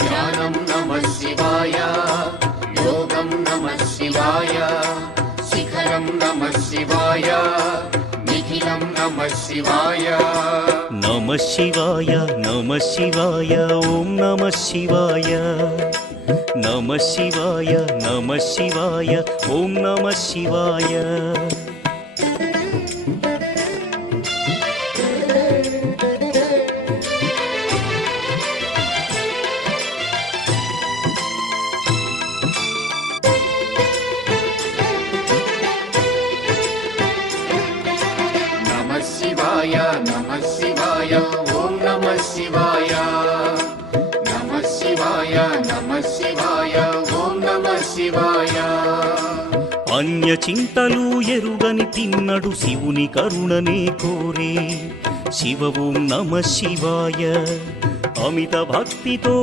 ధ్యానం నమః శివాయ, యోగం నమః శివాయ, శిఖరం నమః శివాయ, నిఖిలం నమః శివాయ. నమః శివాయ నమః శివాయ ఓం నమః శివాయ. నమః శివాయ నమః శివాయ ఓం నమః శివాయ. నమః శివాయ నమః శివాయ ఓం నమః శివాయ. నమః శివాయ నమః శివాయ ఓం నమః శివాయ. అన్య చింతలు ఎరుగని తిన్నడు శివుని కరుణనే కోరే. శివ ఓం నమః శివాయ. అమిత భక్తితో